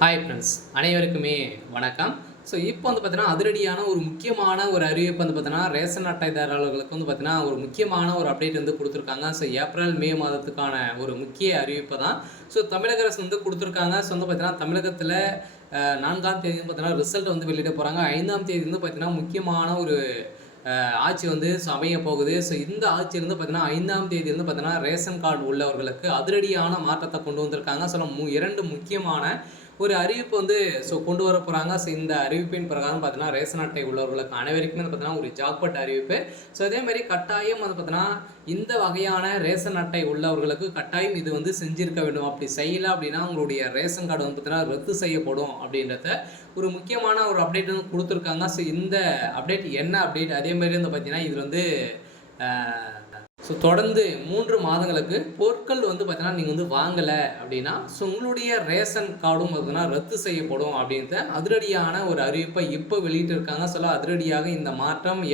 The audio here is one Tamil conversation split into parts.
ஹாய் ஃப்ரெண்ட்ஸ், அனைவருக்குமே வணக்கம். ஸோ இப்போ வந்து பார்த்தீங்கன்னா அதிரடியான ஒரு முக்கியமான ஒரு அறிவிப்பு வந்து பார்த்தீங்கன்னா ரேஷன் அட்டைதாரர்களுக்கு வந்து பார்த்தீங்கன்னா ஒரு முக்கியமான ஒரு அப்டேட் வந்து கொடுத்துருக்காங்க. ஸோ ஏப்ரல் மே மாதத்துக்கான ஒரு முக்கிய அறிவிப்பு தான். ஸோ தமிழக அரசு வந்து கொடுத்துருக்காங்க. ஸோ வந்து பார்த்தீங்கன்னா தமிழகத்தில் 4ஆம் தேதி வந்து பார்த்தீங்கன்னா ரிசல்ட் வந்து வெளியிட போகிறாங்க. 5ஆம் தேதி வந்து பார்த்தீங்கன்னா முக்கியமான ஒரு ஆட்சி வந்து அமைய போகுது. ஸோ இந்த ஆட்சியிலிருந்து பார்த்தீங்கன்னா 5ஆம் தேதியிலிருந்து பார்த்தீங்கன்னா ரேஷன் கார்டு உள்ளவர்களுக்கு அதிரடியான மாற்றத்தை கொண்டு வந்திருக்காங்க. ஸோ 2 முக்கியமான ஒரு அறிவிப்பு வந்து கொண்டு வர போகிறாங்க. ஸோ இந்த அறிவிப்பின் பிரகாரம் பார்த்தீங்கன்னா ரேஷன் அட்டை உள்ளவர்களுக்கு அனைவருக்குமே வந்து பார்த்தீங்கன்னா ஒரு ஜாக்பாட் அறிவிப்பு. ஸோ அதேமாதிரி கட்டாயம் வந்து பார்த்தீங்கன்னா இந்த வகையான ரேஷன் அட்டை உள்ளவர்களுக்கு கட்டாயம் இது வந்து செஞ்சிருக்க வேண்டும். அப்படி செய்யலை அப்படின்னா உங்களுடைய ரேஷன் கார்டு வந்து பார்த்தீங்கன்னா ரத்து செய்யப்படும் அப்படின்றத ஒரு முக்கியமான ஒரு அப்டேட் வந்து கொடுத்துருக்காங்க. ஸோ இந்த அப்டேட் என்ன அப்டேட், அதேமாதிரி வந்து பார்த்தீங்கன்னா இதில் வந்து ஸோ தொடர்ந்து 3 மாதங்களுக்கு பொருட்கள் வந்து பார்த்தீங்கன்னா நீங்கள் வந்து வாங்கலை அப்படின்னா ஸோ உங்களுடைய ரேஷன் கார்டும் பார்த்தீங்கன்னா ரத்து செய்யப்படும் அப்படின்ற அதிரடியான ஒரு அறிவிப்பை இப்போ வெளியிட்டு இருக்காங்க. சொல்ல அதிரடியாக இந்த மாற்றம்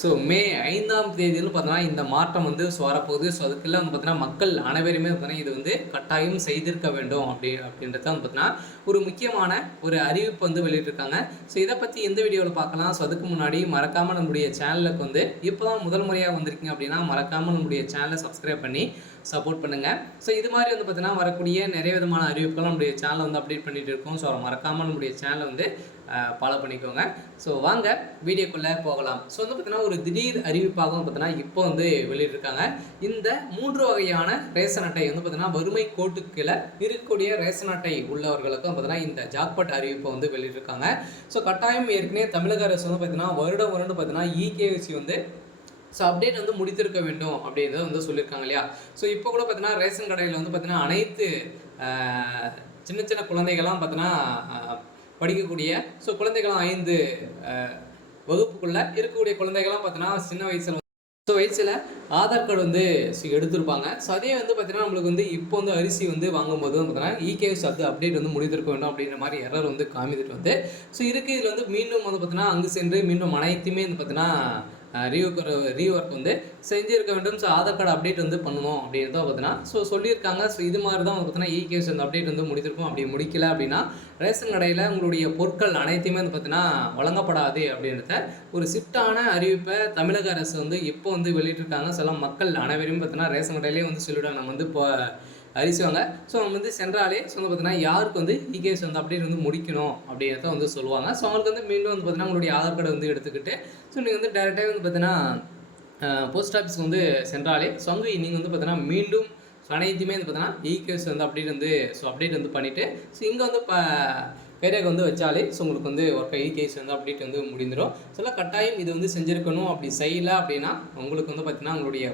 ஸோ மே 5ஆம் தேதியில் பார்த்தீங்கன்னா இந்த மாற்றம் வந்து வரப்போகுது. ஸோ அதுக்கெல்லாம் வந்து பார்த்தீங்கன்னா மக்கள் அனைவருமே பார்த்தீங்கன்னா இது வந்து கட்டாயம் செய்திருக்க வேண்டும் அப்படின்றத வந்து பார்த்தீங்கன்னா ஒரு முக்கியமான ஒரு அறிவிப்பு வந்து வெளியிட்டிருக்காங்க. ஸோ இதை பற்றி எந்த வீடியோவில் பார்க்கலாம். ஸோ அதுக்கு முன்னாடி மறக்காமல் நம்முடைய சேனலுக்கு வந்து இப்போ தான் முதல் முறையாக வந்திருக்கீங்க அப்படின்னா மறக்காமல் நம்முடைய சேனலை சப்ஸ்கிரைப் பண்ணி சப்போர்ட் பண்ணுங்கள். ஸோ இது மாதிரி வந்து பார்த்தீங்கன்னா வரக்கூடிய நிறைய விதமான அறிவிப்புகள் நம்முடைய சேனலை வந்து அப்டேட் பண்ணிகிட்டு இருக்கோம். ஸோ மறக்காமல் நம்முடைய சேனலை வந்து ஃபாலோ பண்ணிக்கோங்க. ஸோ வாங்க வீடியோக்குள்ளே போகலாம். ஸோ வந்து பார்த்தீங்கன்னா ஒரு திடீர் அறிவிப்பாக வந்து பார்த்தீங்கன்னா இப்போ வந்து வெளியிட்டிருக்காங்க. இந்த 3 வகையான ரேஷன் அட்டை வந்து பார்த்தீங்கன்னா வறுமை கோட்டுக்கு கீழே இருக்கக்கூடிய ரேஷன் அட்டை உள்ளவர்களுக்கும் பார்த்தீங்கன்னா இந்த ஜாக்பாட் அறிவிப்பை வந்து வெளியிட்டிருக்காங்க. ஸோ கட்டாயம் ஏற்கனவே தமிழக அரசு வந்து பார்த்தீங்கன்னா வருடம் பார்த்தீங்கன்னா இகேவிசி வந்து ஸோ அப்டேட் வந்து முடித்திருக்க வேண்டும் அப்படின்றத வந்து சொல்லியிருக்காங்க இல்லையா. ஸோ இப்போ கூட பார்த்தீங்கன்னா ரேஷன் கடையில் வந்து பார்த்தீங்கன்னா அனைத்து சின்ன சின்ன குழந்தைகள்லாம் பார்த்தீங்கன்னா படிக்கக்கூடிய ஸோ குழந்தைகள்லாம் 5 வகுப்புக்குள்ளே இருக்கக்கூடிய குழந்தைகள்லாம் பார்த்தீங்கன்னா சின்ன வயசில் ஆதார் கார்டு வந்து எடுத்திருப்பாங்க. ஸோ அதே வந்து பார்த்தீங்கன்னா நம்மளுக்கு வந்து இப்போ வந்து அரிசி வந்து வாங்கும்போது வந்து பார்த்தீங்கன்னா இகேஎஸ் அது அப்டேட் வந்து முடித்திருக்க வேண்டும் அப்படின்ற மாதிரி எரர் வந்து காமித்துட்டு வந்து ஸோ இருக்குது. இதில் வந்து மீண்டும் வந்து பார்த்தீங்கன்னா அங்கு சென்று மீண்டும் அனைத்துமே வந்து பார்த்தீங்கன்னா ரீஒர்க் வந்து செஞ்சுருக்க வேண்டும். ஸோ ஆதார் கார்டு அப்டேட் வந்து பண்ணணும் அப்படின்றத பார்த்தீங்கன்னா ஸோ சொல்லியிருக்காங்க. ஸோ இது மாதிரி தான் பார்த்தீங்கன்னா இகேஎஸ் அந்த அப்டேட் வந்து முடித்திருக்கும். அப்படி முடிக்கல அப்படின்னா ரேஷன் கடையில் உங்களுடைய பொருட்கள் அனைத்தையுமே வந்து பார்த்தீங்கன்னா வழங்கப்படாது அப்படின்றத ஒரு சிட்டான அறிவிப்பை தமிழக அரசு வந்து இப்போ வந்து வெளியிட்டிருக்காங்க. சில மக்கள் அனைவரையும் பார்த்தீங்கன்னா ரேஷன் கடையிலே வந்து சொல்லிவிடுவாங்க நம்ம வந்து இப்போ அரிசிவாங்க. ஸோ நம்ம வந்து சென்றாலே ஸோ வந்து பார்த்தீங்கன்னா யாருக்கு வந்து இகேஎஸ் வந்து அப்டேட் வந்து முடிக்கணும் அப்படின்றத வந்து சொல்லுவாங்க. ஸோ அவங்களுக்கு வந்து மீண்டும் வந்து பார்த்தீங்கன்னா உங்களுடைய ஆதார் கார்டை வந்து எடுத்துக்கிட்டு ஸோ நீங்கள் வந்து டேரெக்டாக வந்து பார்த்தீங்கன்னா போஸ்ட் ஆஃபீஸ்க்கு வந்து சென்றாலே ஸோ அங்கே நீங்கள் வந்து பார்த்தீங்கன்னா மீண்டும் அனைத்துமே வந்து பார்த்தீங்கன்னா இகேஎஸ் வந்து அப்டேட் வந்து பண்ணிவிட்டு ஸோ இங்கே வந்து கைரேகை வந்து வச்சாலே ஸோ உங்களுக்கு வந்து ஒர்க் இகேஎஸ் வந்து அப்டேட் வந்து முடிந்துடும். சில கட்டாயம் இது வந்து செஞ்சுருக்கணும். அப்படி செய்யலை அப்படின்னா உங்களுக்கு வந்து பார்த்தீங்கன்னா உங்களுடைய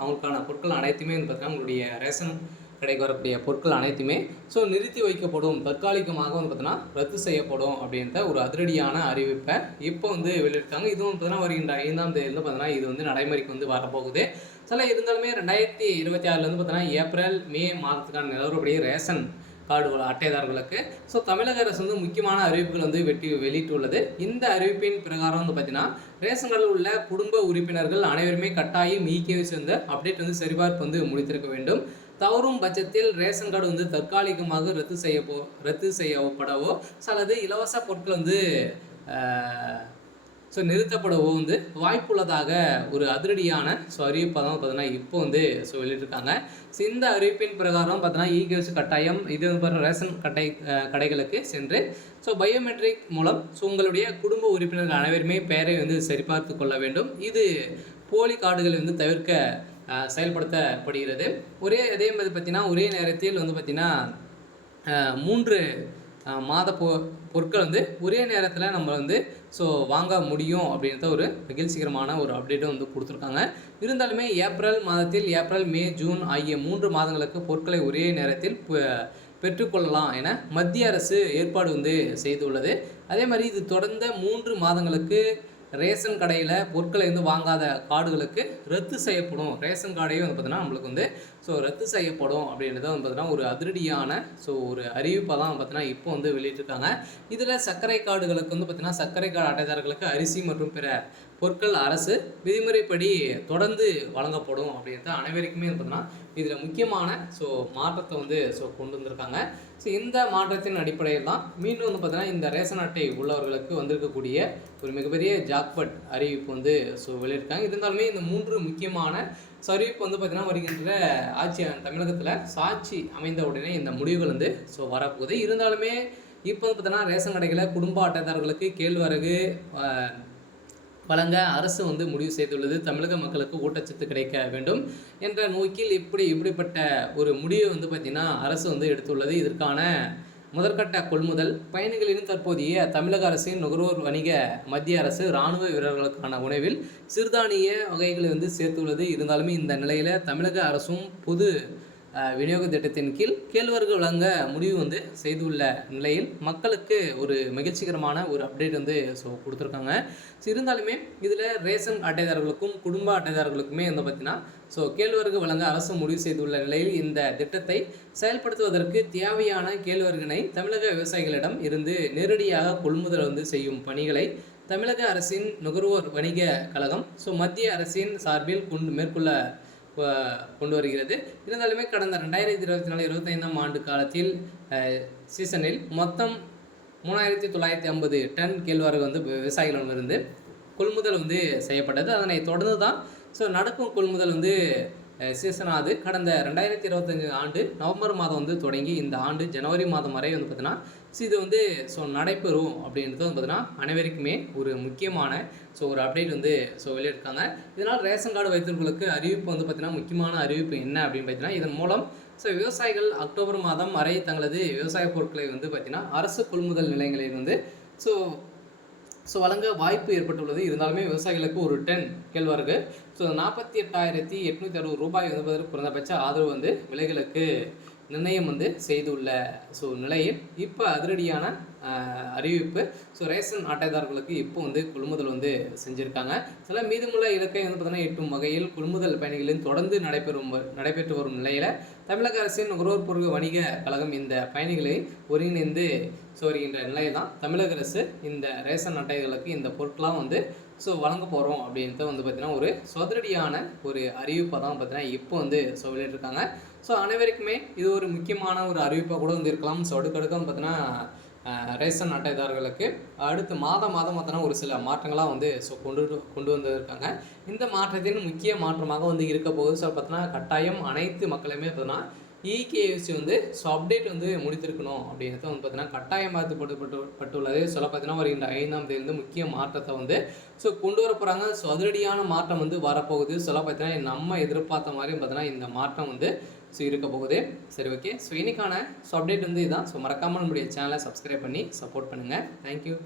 அவங்களுக்கான பொருட்கள் அனைத்துமே வந்து பார்த்தீங்கன்னா உங்களுடைய ரேஷன் கடைக்கு வரக்கூடிய பொருட்கள் அனைத்துமே ஸோ நிறுத்தி வைக்கப்படும், தற்காலிகமாக வந்து பார்த்தீங்கன்னா ரத்து செய்யப்படும் அப்படின்ற ஒரு அதிரடியான அறிவிப்பை இப்போ வந்து வெளியிட்டாங்க. இதுவும் பார்த்தீங்கன்னா வருகின்ற 5ஆம் தேதியிலேருந்து பார்த்தீங்கன்னா இது வந்து நடைமுறைக்கு வந்து வரப்போகுது. சில இருந்தாலுமே 2026 பார்த்தீங்கன்னா ஏப்ரல் மே மாதத்துக்கான நிலவரப்படி ரேஷன் கார்டு அட்டைதாரர்களுக்கு ஸோ தமிழக அரசு வந்து முக்கியமான அறிவிப்புகள் வந்து வெளியிட்டுள்ளது. இந்த அறிவிப்பின் பிரகாரம் வந்து பார்த்தீங்கன்னா ரேஷன் கார்டில் உள்ள குடும்ப உறுப்பினர்கள் அனைவருமே கட்டாயம் இகேஎஸ் வந்து அப்டேட் வந்து சரிபார்ப்பு வந்து முடித்திருக்க வேண்டும். தவறும் பட்சத்தில் ரேஷன் கார்டு வந்து தற்காலிகமாக ரத்து செய்யப்படவோ அல்லது இலவச பொருட்கள் வந்து ஸோ நிறுத்தப்படவோ வந்து வாய்ப்புள்ளதாக ஒரு அதிரடியான அறிவிப்பை தான் பார்த்தீங்கன்னா இப்போ வந்து வெளியிட்டிருக்காங்க. ஸோ இந்த அறிவிப்பின் பிரகாரம் பார்த்தீங்கன்னா இகேஎஸ் கட்டாயம் இது வந்து ரேஷன் கடைகளுக்கு சென்று ஸோ பயோமெட்ரிக் மூலம் ஸோ உங்களுடைய குடும்ப உறுப்பினர்கள் அனைவருமே பெயரை வந்து சரிபார்த்து கொள்ள வேண்டும். இது போலி கார்டுகளை வந்து தவிர்க்க செயல்படுத்தப்படுகிறது. அதே மாதிரி பார்த்தீங்கன்னா ஒரே நேரத்தில் வந்து பார்த்திங்கன்னா 3 மாத பொருட்கள் வந்து ஒரே நேரத்தில் நம்ம வந்து ஸோ வாங்க முடியும் அப்படின்றத ஒரு மகிழ்ச்சிகரமான ஒரு அப்டேட்டும் வந்து கொடுத்துருக்காங்க. இருந்தாலுமே ஏப்ரல் மே ஜூன் ஆகிய 3 மாதங்களுக்கு பொருட்களை ஒரே நேரத்தில் பெற்றுக்கொள்ளலாம் என மத்திய அரசு ஏற்பாடு வந்து செய்துள்ளது. அதே மாதிரி இது தொடர்ந்த 3 மாதங்களுக்கு ரேஷன் கடையில் பொருட்களை வந்து வாங்காத கார்டுகளுக்கு ரத்து செய்யப்படும். ரேஷன் கார்டையும் வந்து பார்த்தீங்கன்னா நம்மளுக்கு வந்து ஸோ ரத்து செய்யப்படும் அப்படின்றத வந்து பார்த்தீங்கன்னா ஒரு அதிரடியான ஒரு அறிவிப்பை தான் பார்த்தீங்கன்னா இப்போ வந்து வெளியிட்டிருக்காங்க. இதில் சர்க்கரை கார்டுகளுக்கு வந்து பார்த்தீங்கன்னா சர்க்கரை கார்டு அட்டைதாரர்களுக்கு அரிசி மற்றும் பிற பொருட்கள் அரசு விதிமுறைப்படி தொடர்ந்து வழங்கப்படும் அப்படின்றது அனைவருக்குமே பார்த்தீங்கன்னா இதில் முக்கியமான மாற்றத்தை வந்து கொண்டு வந்திருக்காங்க. இந்த மாற்றத்தின் அடிப்படையில் தான் மீண்டும் வந்து பார்த்தீங்கன்னா இந்த ரேஷன் அட்டை உள்ளவர்களுக்கு வந்திருக்கக்கூடிய ஒரு மிகப்பெரிய ஜாக்பட் அறிவிப்பு வந்து வெளியிட்டிருக்காங்க. இருந்தாலுமே இந்த 3 முக்கியமான அறிவிப்பு வந்து பார்த்தீங்கன்னா வருகின்ற தமிழகத்தில் ஆட்சி அமைந்த உடனே இந்த முடிவுகள் வந்து வரப்போகுது. இருந்தாலுமே இப்போ வந்து பார்த்தீங்கன்னா ரேஷன் கடைகளில் குடும்ப அட்டைதாரர்களுக்கு கேழ்வரகு வழங்க அரசு வந்து முடிவு செய்துள்ளது. தமிழக மக்களுக்கு ஊட்டச்சத்து கிடைக்க வேண்டும் என்ற நோக்கில் இப்படிப்பட்ட ஒரு முடிவை வந்து பார்த்திங்கன்னா அரசு வந்து எடுத்துள்ளது. இதற்கான முதற்கட்ட கொள்முதல் பயணிகளின் தற்போதைய தமிழக அரசின் நுகர்வோர் வணிக மத்திய அரசு இராணுவ வீரர்களுக்கான உணவில் சிறுதானிய வகைகளை வந்து சேர்த்துள்ளது. இருந்தாலுமே இந்த நிலையில் தமிழக அரசும் பொது விநியோக திட்டத்தின் கீழ் கேழ்வரகு வழங்க முடிவு வந்து செய்துள்ள நிலையில் மக்களுக்கு ஒரு மகிழ்ச்சிகரமான ஒரு அப்டேட் வந்து கொடுத்துருக்காங்க. இருந்தாலுமே இதில் ரேஷன் அட்டைதாரர்களுக்கும் குடும்ப அட்டைதாரர்களுக்குமே வந்து பார்த்திங்கன்னா கேழ்வரகு வழங்க அரசு முடிவு செய்துள்ள நிலையில் இந்த திட்டத்தை செயல்படுத்துவதற்கு தேவையான கேழ்வரகினை தமிழக விவசாயிகளிடம் இருந்து நேரடியாக கொள்முதல் வந்து செய்யும் பணிகளை தமிழக அரசின் நுகர்வோர் வணிக கழகம் மத்திய அரசின் சார்பில் மேற்கொள்ள கொண்டு வருகிறது. இருந்தாலுமே கடந்த 2024-25 ஆண்டு காலத்தில் சீசனில் மொத்தம் 3950 டன் கேழ்வரகு வந்து விவசாயிகளிடமிருந்து கொள்முதல் வந்து செய்யப்பட்டது. அதனை தொடர்ந்து தான் நடக்கும் கொள்முதல் வந்து சீசனாது கடந்த 2025 ஆண்டு நவம்பர் மாதம் வந்து தொடங்கி இந்த ஆண்டு ஜனவரி மாதம் வரை வந்து பார்த்திங்கன்னா இது வந்து நடைபெறும் அப்படின்றது வந்து பார்த்திங்கன்னா அனைவருக்குமே ஒரு முக்கியமான ஒரு அப்டேட் வந்து வெளியிட்டிருக்காங்க. இதனால் ரேஷன் கார்டு வைத்திருப்பவர்களுக்கு அறிவிப்பு வந்து பார்த்திங்கன்னா முக்கியமான அறிவிப்பு என்ன அப்படின்னு பார்த்தீங்கன்னா இதன் மூலம் விவசாயிகள் அக்டோபர் மாதம் வரை தங்களது விவசாய பொருட்களை வந்து பார்த்திங்கன்னா அரசு கொள்முதல் நிலையங்களில் வந்து வழங்க வாய்ப்பு ஏற்பட்டுள்ளது. இருந்தாலுமே விவசாயிகளுக்கு ஒரு டன் கேழ்வரகு 48,860 ரூபாய் என்பதற்கு குறைந்தபட்ச ஆதரவு வந்து விலைகளுக்கு நிர்ணயம் வந்து செய்துள்ள நிலையில் இப்போ அதிரடியான அறிவிப்பு ரேஷன் அட்டைதாரர்களுக்கு இப்போ வந்து கொள்முதல் வந்து செஞ்சுருக்காங்க. சில மீதமுள்ள இலக்கை வந்து பார்த்தீங்கன்னா எட்டும் வகையில் கொள்முதல் பயணிகளின் தொடர்ந்து நடைபெற்று வரும் நிலையில் தமிழக அரசின் நுகர்வோர் பொருள் வணிக கழகம் இந்த பயணிகளை ஒருங்கிணைந்து வருகின்ற நிலையில் தான் தமிழக அரசு இந்த ரேஷன் அட்டைகளுக்கு இந்த பொருட்களாம் வந்து வழங்க போகிறோம் அப்படின்ட்டு வந்து பார்த்திங்கன்னா ஒரு அதிரடியான ஒரு அறிவிப்பை தான் பார்த்தீங்கன்னா இப்போ வந்து வெளியிட்டிருக்காங்க. அனைவருக்குமே இது ஒரு முக்கியமான ஒரு அறிவிப்பாக கூட வந்து இருக்கலாம். அடுக்கடுக்க வந்து பார்த்தீங்கன்னா ரேஷன் அட்டைதாரர்களுக்கு அடுத்து மாதம் பார்த்தீங்கன்னா ஒரு சில மாற்றங்களாக வந்து கொண்டு வந்திருக்காங்க. இந்த மாற்றத்தின் முக்கிய மாற்றமாக வந்து இருக்க போகுது பார்த்தீங்கன்னா கட்டாயம் அனைத்து மக்களுமே பார்த்தீங்கன்னா இகேஎஸ்சி வந்து அப்டேட் வந்து முடித்திருக்கணும் அப்படின்றது வந்து பார்த்தீங்கன்னா கட்டாயமாக்கப்பட்டுள்ளது. பார்த்தீங்கன்னா வருகின்ற 5ஆம் தேதி முக்கிய மாற்றத்தை வந்து கொண்டு வர போகிறாங்க. அதிரடியான மாற்றம் வந்து வரப்போகுது. பார்த்தீங்கன்னா நம்ம எதிர்பார்த்த மாதிரி பார்த்தீங்கன்னா இந்த மாற்றம் வந்து இருக்க போகுது. சரி, ஓகே. இன்னைக்கான அப்டேட் வந்து இதுதான். மறக்காமல் நம்முடைய சேனலை சப்ஸ்கிரைப் பண்ணி சப்போர்ட் பண்ணுங்கள். தேங்க்யூ.